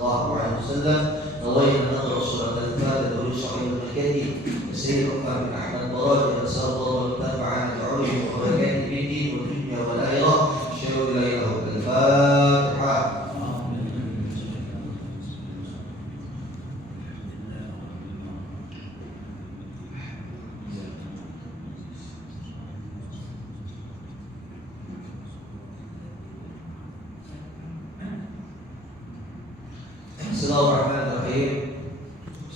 الله عليه وسلم نوينا أن نقرأ سورة الفاتحة ولصاحب المكاتب السيد عمر بن أحمد براج نسأل الله وتنفعنا بعلومه وبركاته في الدين والدنيا والآخرة شهد لا إله إلا الفاتحة. Bismillahirrahmanirrahim.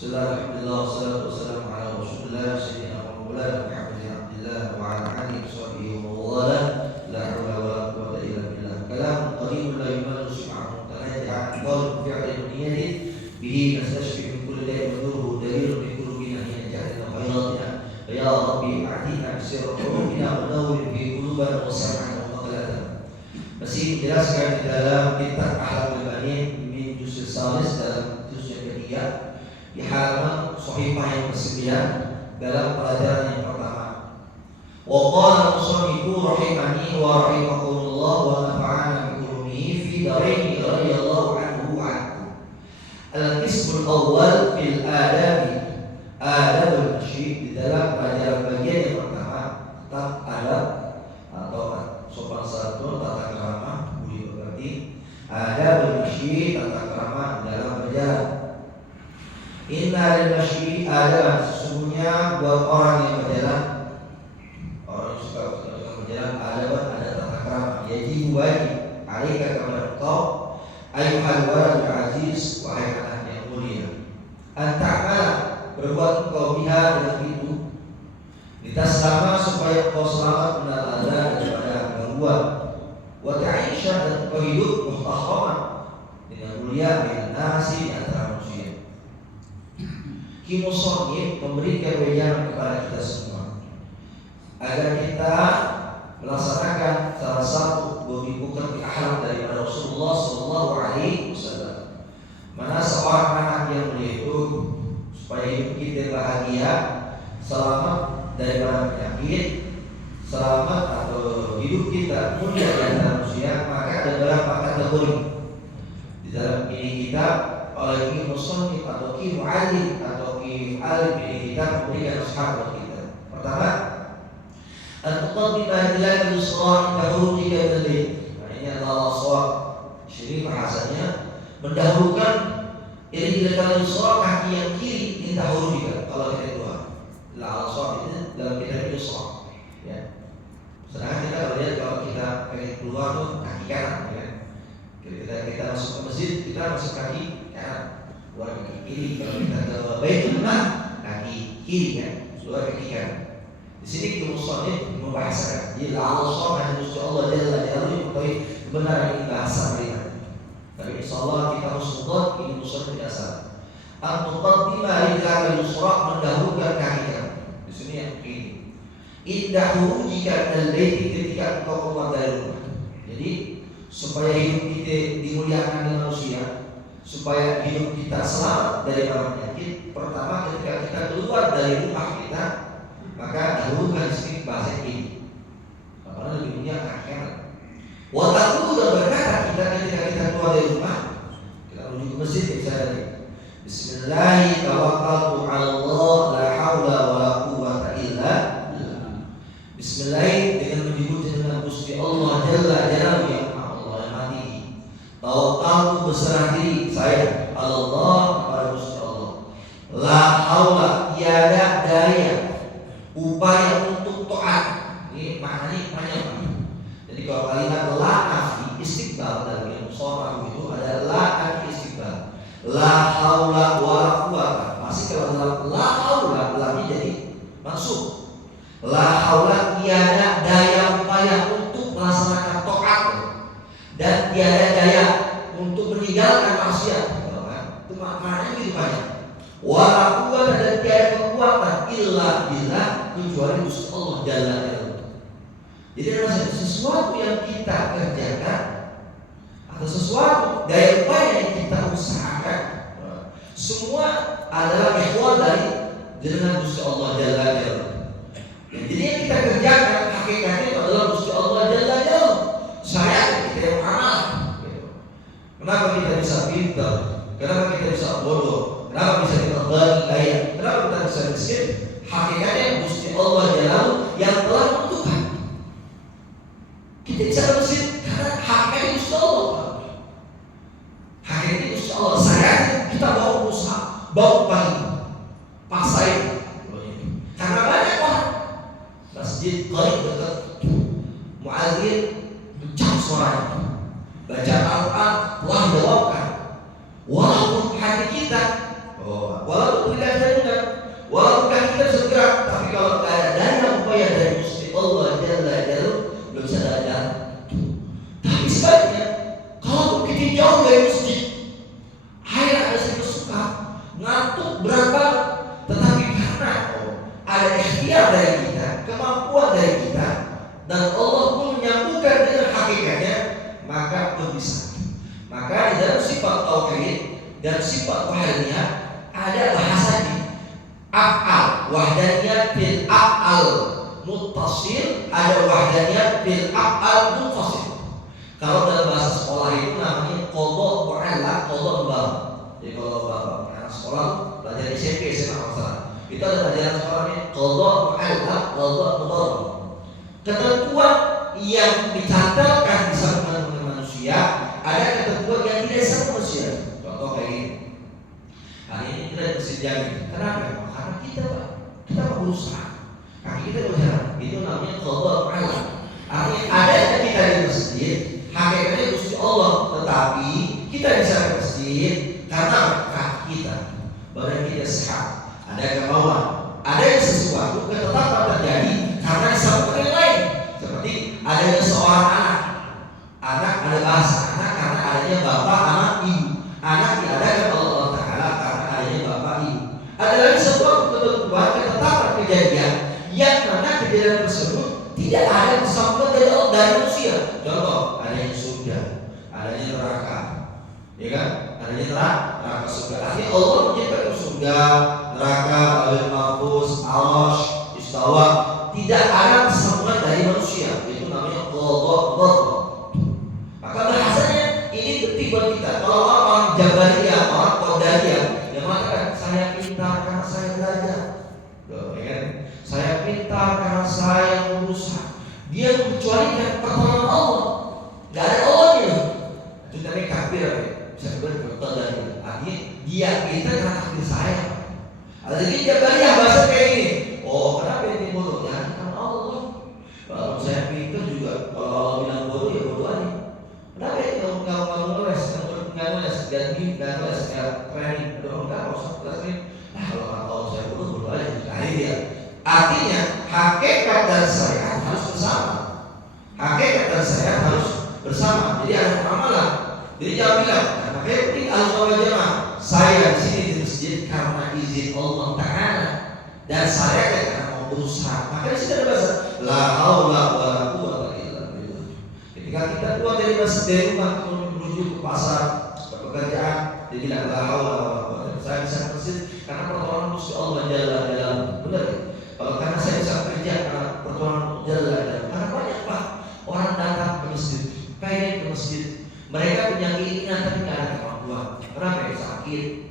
Alhamdulillah wassalatu wassalamu ala Rasulillah sayyidina Maulana Muhammad bin Abdullah wa ala alihi washabbihi wa wala la haula wa la quwwata illa billah. Kalam qaribun la yumanu subhanahu wa ta'ala an qawl fi'li niyyati bihi nastashfi min kulli da'in wa nuru dalilun min qulubina hina ja'alna khayratina ya rabbi a'tina bisirra qulubina wa nawwir bi qulubina wa sam'ana wa maqalana. Masih dijelaskan di dalam kitab Akhlaqul Banin Salis dalam juz yang ketiga di halaman Shahifah yang ke-9 dalam pelajaran yang pertama. Wa qala musannifu rahimani wa rahimakumullah wa nafa'ana bi ulumihi fi daraini radhiyallahu anhu wa anhu. Al-qismul awwal fil adabi adabul mashi, di dalam pelajaran bagian yang pertama tentang adab atau sopan santun, tata krama, budi pekerti. Adabul mashi, tata krama dalam berjalan. Inna lil mashi adalah sesungguhnya buat orang yang berjalan, orang yang suka berjalan ada tata krama. Jadi wajib alika kepada engkau ayuhal waladul aziz, wahai anak yang mulia, anta'ala berbuat engkau biha dengan itu ditaslama supaya engkau selamat menal adha daripada gangguan, wa ta'isha dan engkau hidup muhtaqaman dengan mulia dengan nasi antara manusia. Kimusonib memberikan wejangan kepada kita semua agar kita melaksanakan salah satu budi pekerti akhlak daripada Rasulullah Sallallahu Alaihi Wasallam. Mana seorang anak yang mulia itu supaya hidup kita bahagia, selamat daripada penyakit, selamat atau hidup kita mulia di antara manusia, maka ada beberapa kategori di dalam ini kita oleh ki musannif atau ki mu'allim atau ki alim ini kita memberikan nasihat kita. Pertama, an-tuqaddima ila al-yusra tahurika bil-lail. Ini adalah shawab syiri bahasanya, mendahulukan ila al-yusra kaki yang kiri di tahurika kalau kita dua. La al-shawab itu dalam kitab yusra. Ya. Sedangkan kita kalau lihat kalau kita pengen keluar tuh kaki kanan, ya. Kita masuk ke masjid, kita masuk kaki kanan, keluar kaki kiri. Kalau kita ke Baitul Mal, kaki kiri kan, keluar kaki kanan. Di sini kita musannif membahasakan, jadi Allah Subhanahu wa Ta'ala mengetahui kebenaran ini bahasa mereka. Tapi insyaallah kita harus mudhaf ini musannif dasar. Al-muqaddimah ila al-yusra, mendahulukan kaki kanan. Di sini yang kiri. Indahu jika al-baiti, ketika engkau keluar dari rumah. Jadi supaya hidup kita dimuliakan oleh manusia, supaya hidup kita selamat dari penyakit, pertama ketika kita keluar dari rumah kita, maka dahulukan sedikit bahasa ini. Karena lebih mulia akhirat. Wataku dan berkata kita ketika kita keluar dari rumah, kita menuju ke masjid misalnya. Bismillahirrahmanirrahim. Tawakkaltu 'ala Allah, la haula wa la quwwata illa billah. Bismillahirrahmanirrahim, dengan menyebut dengan Gusti Allah Jalla Jalaluhu yang Allah yang mati. Tawakkaltu, berserah diri saya Allah kepada Gusti Allah. La haula, tiada daya upaya untuk taat. Ini maknanya panjang. Jadi kalau kalimat la nafi istiqbal dalam ilmu sharaf itu ada la nafi istiqbal. La haula wa la quwwata. Masih kalau dalam la haula lamnya jadi maksud. La haula, tiada daya upaya untuk melaksanakan taat dan tiada daya untuk meninggalkan maksiat. Itu maknanya gitu banyak. Wa la quwwata, dan tiada kekuatan illa billah, kecuali Gusti Allah Jalla Jalaluhu. Jadi ada sesuatu yang kita kerjakan atau sesuatu daya upaya yang kita usahakan, semua adalah ikhwal dari dengan Gusti Allah Jalla Jalaluhu. Jadi yang kita kerjakan hakikatnya itu adalah Gusti Allah Jalla Jalaluhu. Saya kita yang amal. Kenapa kita bisa pintar? Kenapa kita bisa bodoh? Kenapa bisa kita kaya? Kenapa kita bisa miskin? Hakikatnya Gusti Allah yang telah menentukan. Kita bisa miskin karena hakikatnya Gusti Allah. Hakikatnya Gusti Allah. Saya kita bawa usaha, bawa pagi, paksain. Karena banyak orang masjid qarib dekat muadzin kencang suaranya, baca Al-Quran telah dijawabkan. Walaupun hati kita, walaupun tidak ada dengar, walaupun kita segera, tapi kalau tidak ada dana upaya dari Gusti Allah Jalla Jalla, belum bisa ada. Tapi sebaliknya, kalau kita jauh dari masjid, akhirnya ada sedikit suka, ngantuk berapa, tetapi karena ada ikhtiar dari kita, kemampuan dari kita, dan Allah pun menyambungkan dengan hakikatnya, maka bisa. Maka di dalam sifat tauhid dan sifat wahdaniyah ada bahasanya af'al, wahdaniyah bil af'al muttasil, ada wahdaniyah bil af'al munfasil. Kalau dalam bahasa sekolah itu namanya qadha mu'allaq, qadha mubah. Jadi kalau anak sekolah belajar SMP, SMA masalah, itu ada pelajaran sekolahnya qadha mu'allaq, qadha mubah. Ketentuan yang dicantumkan di samping manusia, ada ketentuan yang tidak sama manusia. Contoh kayak ini. Hari ini kita di masjid Jami. Kenapa? Karena kita berusaha. Kaki kita berjalan. Itu namanya qadha mu'allaq. Artinya adanya kita di masjid, hakikatnya Gusti Allah. Tetapi kita bisa ke masjid karena kaki kita, badan kita sehat, ada kemauan, ada sesuatu ketetapan terjadi karena disambung yang lain. Seperti adanya seorang anak ada bahasa anak karena adanya bapak, anak, ibu. Anak diadakan Allah Ta'ala karena adanya bapak, ibu. Ada lagi sebuah ketentuan ketetapan kejadian yang mana kejadian tersebut tidak ada kesambungan dari Allah dari manusia. Contoh, adanya surga, adanya neraka, ya kan? Adanya neraka, surga. Artinya Allah menciptakan surga, neraka, Lauhul Mahfuz, Arasy, Istawa. Tidak ada kesambungan dari manusia. Itu namanya qadha. Maka bahasanya ini penting buat kita. Kalau orang Jabariyah, orang Qadariyah yang mengatakan saya pintar karena saya belajar, saya pintar karena saya berusaha, dia mengecualikan pertolongan Allah. Tidak ada Allahnya. Itu namanya kafir. Bisa berqadariyah. Artinya dia pintar karena takdir saya. Ada lagi Jabariyah bahasa kayak ini. Oh, kenapa ini bodoh? Ya, karena Allah. Kalau saya pintar juga, kalau Allah bilang bodoh ya bodoh aja. Kenapa ya kamu ngeles, nggak ngeles, ganti nggak ngeles, nggak training, nggak usah training. Nah kalau nggak tahu saya bodoh aja. Nah ini dia. Artinya hakikat dan syariat harus bersama. Hakikat dan syariat harus bersama. Jadi ada amalan. Jadi jangan bilang, makanya penting al-jamaah. Saya di sini di masjid karena izin Allah Ta'ala dan saya karena mau berusaha. Maka di sini ada bahasa la haula wala quwwata illa billah. Ketika kita keluar dari rumah menuju ke pasar, ke pekerjaan, dia bilang la haula wala quwwata. Saya bisa ke masjid karena pertolongan Gusti Allah Jalla Jalla. Benar. Kalau karena saya bisa kerja karena pertolongan Jalla Jalla. Karena banyak Pak orang datang ke masjid, pengen ke masjid. Mereka punya keinginan tapi tidak ada kemampuan. Kenapa? Sakit.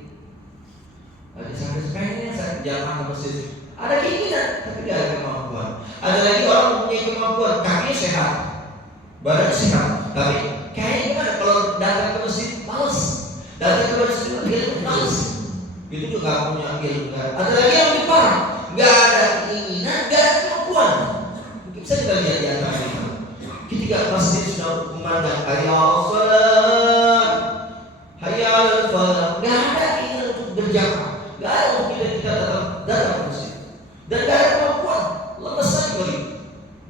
Lagi sakit pengen saya jalan ke masjid. Ada keinginan tapi tidak ada kemampuan. Ada lagi orang mempunyai kemampuan, kakinya sehat, badan sehat, tapi kayaknya gimana kalau datang ke masjid males. Datang ke masjid dia males. Itu juga nggak punya ilmu. Ada lagi yang lebih parah, nggak ada keinginan, nggak ada kemampuan. Mungkin bisa kita lihat di antara ini. Ketika masjid sudah memandang hayya salat, hayya al-falah, nggak ada keinginan untuk berjamaah, nggak ada untuk kita datang ke masjid, dan nggak ada kemampuan, lemes saja.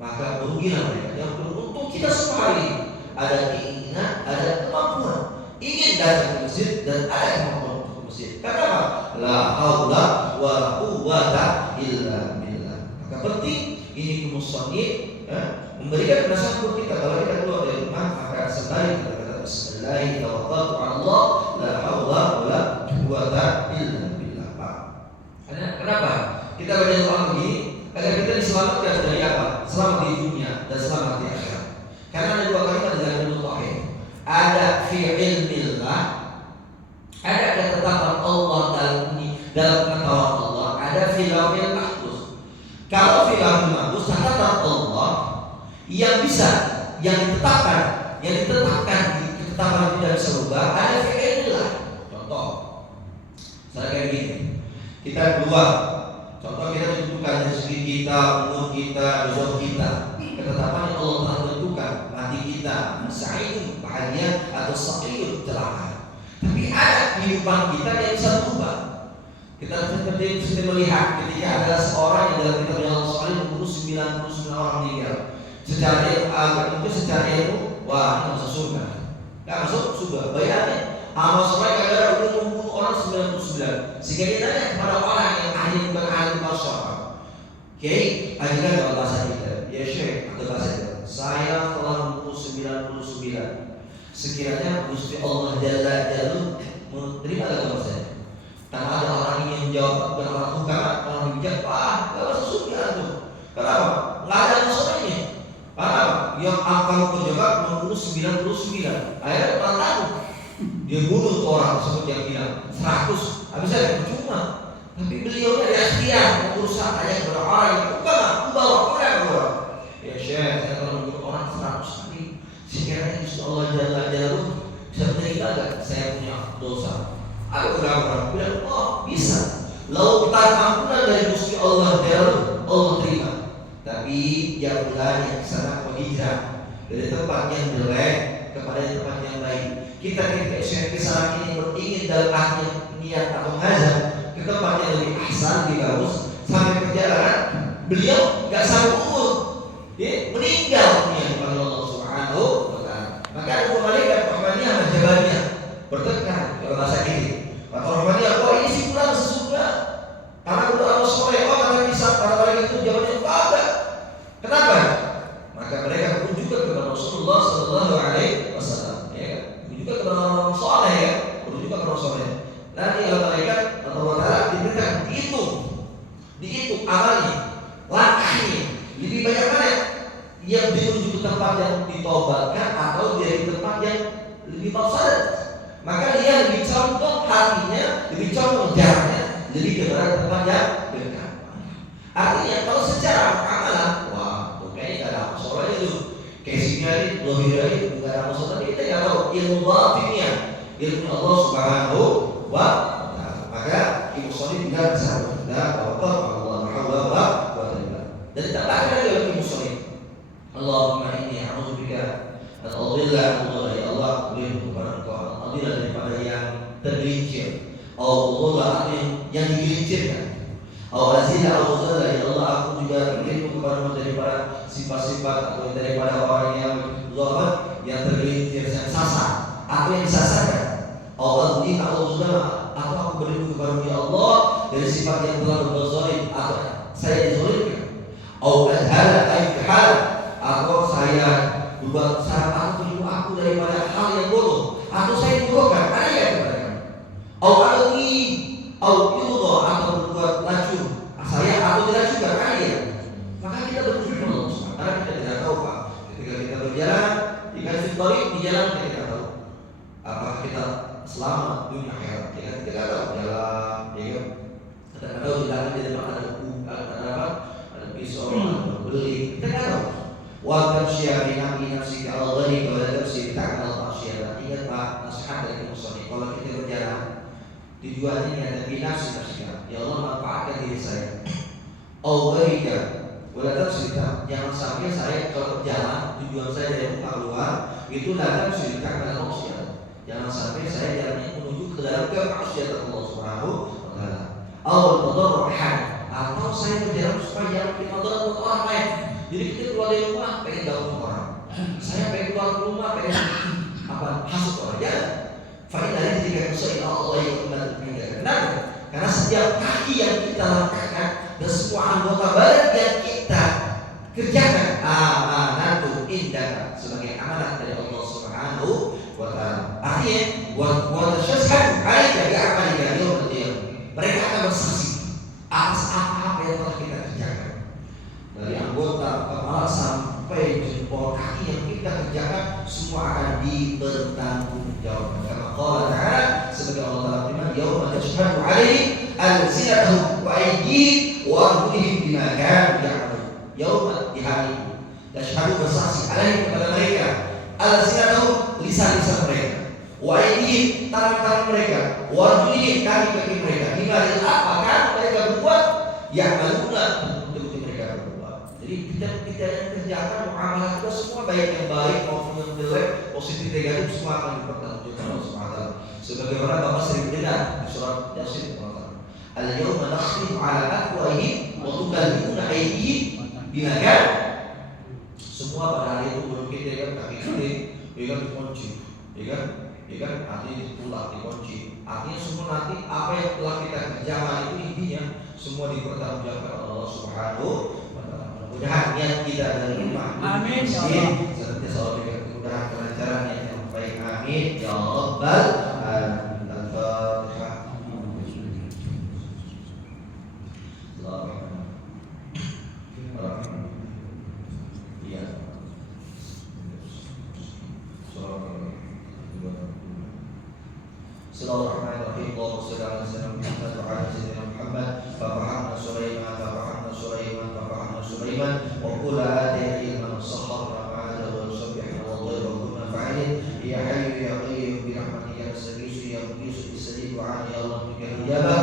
Maka merugilah mereka. Yang beruntung kita semua hari ini ada keinginan, ada kemampuan, ingin datang ke masjid dan ada kemampuan untuk ke masjid. Kenapa? La haula wala quwwata illa billah. Maka penting ini musannif memberikan penasehat buat kita kalau kita keluar dari rumah maka sembari kita kata Bismillahirrahmanirrahim, la haula wala quwwata illa billah. Kenapa? Kita baca doa begini agar kita diselamatkan dari apa? Selamat di dunia dan selamat di akhirat. Karena ada dua kalimat dalam tauhid. Ada fi ilmillah, ada fil lauhil mahfuz. Kalau fil lauhil mahfuz catatan Allah yang bisa, yang ditetapkan di ketetapan tidak bisa berubah ada fi'ilillah. Contoh, saya kayak gini, kita keluar, contoh kita tentukan dari segi kita, umur kita, jodoh kita, ketetapan yang Allah telah tentukan, mati kita, sa'idun bahagia atau sa'idun celaka. Tapi ada kehidupan kita yang bisa berubah. Kita seperti melihat ketika ada seorang yang dalam kitab Allah sekali membunuh 99 orang meninggal. Secara ilmu, secara ilmu, wah ini masuk surga. Gak masuk surga. Bayangin, amal soleh kadang udah membunuh orang 99. Sehingga dia tanya kepada orang yang ahli bukan ahli masyarakat. Oke, ajukan kalau bahasa kita. Ya Syekh, atau bahasa kita. Saya telah membunuh 99. Sekiranya Gusti Allah Jalla Jalaluhu menerima agama saya. Karena ada orang yang menjawab dengan orang hukama, orang bijak, gak masuk surga itu. Kenapa? Nggak ada musuhnya. Kenapa? Yang akan menjawab membunuh 99. Akhirnya orang tahu dia bunuh tuh orang tersebut yang bilang 100. Habis ada percuma. Tapi beliau dari ikhtiar berusaha tanya kepada orang yang hukama, bawa orang. Ya Syekh, saya kalau membunuh orang 100 tapi sekiranya Gusti Allah Jalla Jalaluhu bisa menerima gak saya punya dosa? Ada orang bilang, oh bisa. Lautan ampunan dari Gusti Allah Jalaluhu, Allah terima. Tapi yang yang kesana hijrah dari tempat yang jelek kepada tempat yang baik. Kita kesana ini beringin dalam hati niat atau ngajak ke tempat yang lebih ahsan, lebih bagus. Sampai perjalanan beliau nggak sanggup umur, meninggal dunia kepada Allah Subhanahu wa Ta'ala. Maka ada malaikat rahmaniyah dan jabariyah bertengkar kalau bahasa ini. Kata rahmaniyah, oh ini si pulang sesudah karena berdoa soleh. Oh kata bisa para malaikat itu jawabannya enggak. Kenapa? Maka mereka merujuk kepada Rasulullah Sallallahu Alaihi Wasallam. Ya, merujuk kepada orang soleh ya, merujuk kepada orang soleh. Nanti kalau malaikat atau Allah diberikan dihitung amalnya, langkahnya. Lebih banyak mana yang menuju ke tempat yang ditobatkan atau dari tempat yang lebih mafsadat. Maka dia lebih condong hatinya, lebih condong jaraknya, lebih kepada tempat yang dekat. Artinya kalau secara amalan, wah, kayaknya gak ada amal soleh itu. Casingnya ini, lohirnya ini, gak ada amal soleh. Tapi kita gak tahu ilmu batinnya, ilmu Allah Subhanahu wa Ta'ala. Maka ilmu soleh tidak bisa berkata Allah Maha dan tambahkan lagi ilmu soleh. Allahumma inni a'udzubika an adilla ya Allah, berikan kepada Engkau adilla daripada yang tergelincir, Allah yang digelincirkan. Azila ya Allah, aku juga berikan kepada daripada sifat-sifat atau daripada orang yang zalim, yang tergelincir, yang sasar atau yang disasarkan. Azli Allah, atau aku berikan kepada ya Allah dari sifat yang telah berbuat zalim atau saya dizalimkan. Atau saya berbuat salah atau aku daripada hal yang bodoh atau saya bodohkan, ada ya kepada kamu. Atau berbuat lacur saya atau tidak juga, ada ya. Maka kita bersyukur Allah karena kita tidak tahu Pak. Ketika kita berjalan di jalan kita tidak tahu apakah kita selamat dunia akhirat. Kita tidak tahu jalan, ya. Kita tidak tahu jalan di depan ada pisau, ada beli, kita tidak tahu. Wa tamsyiya bi nafsi ala ghani wa la tamsyi ta'ala al-masyiyah. Ingat Pak, nasihat dari muslim. Kalau kita berjalan tujuannya ini ada bi nafsi. Ya Allah manfaatkan diri saya. Al-ghanika wa la tamsyi, jangan sampai saya kalau berjalan tujuan saya dari rumah keluar itu la tamsyi ta'ala al-masyiyah. Jangan sampai saya jalannya menuju ke dalam kemaksiatan Allah Subhanahu wa Ta'ala. Al-tadarruhan, atau saya berjalan supaya kita dalam orang lain. Jadi kita keluar dari rumah pengen gabung orang. Saya pengen keluar ke rumah pengen hasut orang. Ya, faedah jika kita Allah yang menentukan. Kenapa? Karena setiap kaki yang kita langkahkan dan semua anggota badan yang kita kerjakan, amanatu indah, sebagai amanat dari Allah Subhanahu wa Ta'ala. Artinya, wa tasyhadu 'alaika bi a'malika yaumil qiyamah. Mereka akan bersaksi atas apa yang telah kita kerjakan. Dari anggota kepala sampai jempol kaki yang kita kerjakan semua akan dibertanggungjawabkan. Karena Allah Ta'ala sebagai Allah Ta'ala firman, yauma tashhadu 'alaihim alsinatahum wa aydihim wa arjulihim bima kanu ya'malun. Yauma, di hari itu, tasyhadu bersaksi alaihim kepada mereka, alsinatahum, lisan-lisan mereka, wa aydihim, tangan-tangan mereka, wa arjulihim, kaki-kaki mereka, bima, dengan apa kan mereka berbuat, ya'maluna, betul-betul mereka berbuat. Jadi kita yang kerjakan muamalah kita semua, baik yang baik maupun yang jelek, positif negatif, semua akan dipertanggungjawabkan oleh Allah. Sebagaimana Bapak sering dengar di surat Yasin, al-yawma nakhtimu ala afwahihim wa tukallimuna aydihim bima kanu. Semua pada hari itu belum kita kan kaki kita, ya kan dikunci, ya kan artinya ditulak, dikunci. Artinya semua nanti apa yang telah kita kerjakan itu intinya semua dipertanggungjawabkan oleh Allah Subhanahu wa Ta'ala. Mudah-mudahan niat kita dan rumah, amin, ya Allah, serta selalu diberikan kemudahan kelancaran yang baik, amin ya Rabbal alamin. Bismillahirrahmanirrahim. Allahumma shalli ala sayyidina Muhammad wa ala sayyidina Muhammad. Fahamna Sulaiman wa qul atina ilman saharna ma'ada wa subbihna wa tayra wa kunna fa'ilin ya hayyu ya qayyum bi rahmatika nastaghithu ya mughithu bis-sadiq wa 'ala ya Allah bika hijaba